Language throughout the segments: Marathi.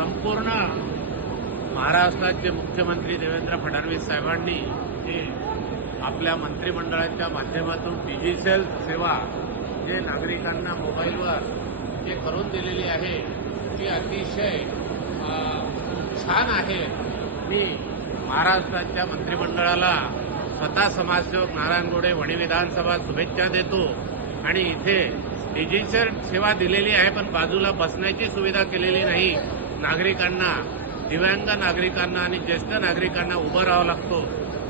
संपूर्ण महाराष्ट्राचे मुख्यमंत्री देवेंद्र फडणवीस साहेबांनी जे आपल्या मंत्रिमंडळाच्या माध्यमातून डिजिटल सेवा जे नागरिकांना मोबाईलवर जे करून दिलेली आहे ती अतिशय छान आहे। मी महाराष्ट्राच्या मंत्रिमंडळाला स्वतः समाजसेवक नारायण गोडे वणी विधानसभा शुभेच्छा देतो। आणि इथे डिजिटल सेवा दिलेली आहे पण बाजूला बसण्याची सुविधा केलेली नाही। नागरिकांना, दिव्यांग नागरिकांना आणि ज्येष्ठ नागरिकांना उभं राहावं लागतो,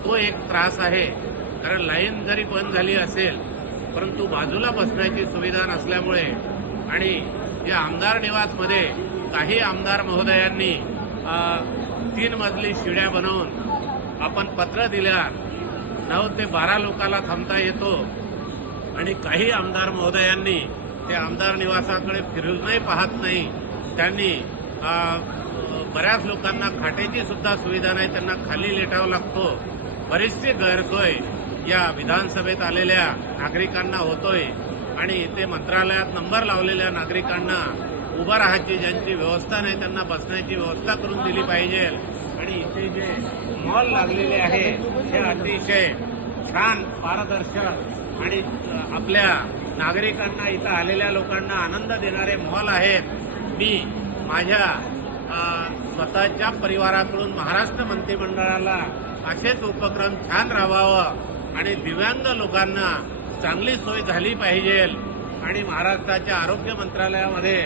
तो एक त्रास आहे। कारण लाईन जरी बंद झाली असेल परंतु बाजूला बसण्याची सुविधा नसल्यामुळे आणि या आमदार निवासमध्ये काही आमदार महोदयांनी 3 मजली शिड्या बनवून आपण पत्र दिल्या 9 ते 12 लोकांना थांबता येतो आणि काही आमदार महोदयांनी ते आमदार निवासाकडे फिरूनही पाहत नाही। त्यांनी बऱ्याच लोकांना खाटेची सुद्धा सुविधा नाही, त्यांना खाली लेटावं लागतो। बरीचशी गैरसोय या विधानसभेत आलेल्या नागरिकांना होतोय आणि इथे मंत्रालयात नंबर लावलेल्या नागरिकांना उभं राहायची ज्यांची व्यवस्था नाही त्यांना बसण्याची व्यवस्था करून दिली पाहिजे। आणि इथे जे मॉल लागलेले आहे हे अतिशय छान, पारदर्शक आणि आपल्या नागरिकांना, इथं आलेल्या लोकांना आनंद देणारे मॉल आहेत। मी माझ्या स्वतःच्या परिवाराकडून महाराष्ट्र मंत्रिमंडळाला असेच उपक्रम छान राबवावं आणि दिव्यांग लोकांना चांगली सोय झाली पाहिजे। आणि महाराष्ट्राच्या आरोग्य मंत्रालयामध्ये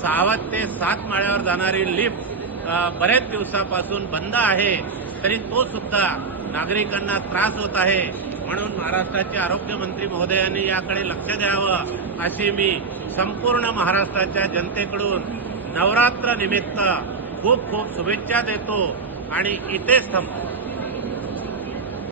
6 ते 7 माळ्यावर जाणारी लिफ्ट बरेच दिवसापासून बंद आहे, तरी तो सुद्धा नागरिकांना त्रास होत आहे। म्हणून महाराष्ट्राचे आरोग्य मंत्री महोदयांनी याकडे लक्ष द्यावं अशी मी संपूर्ण महाराष्ट्राच्या जनतेकडून नवरात्र निमित्त खूप खूप शुभेच्छा देतो आणि इथेच थांबतो।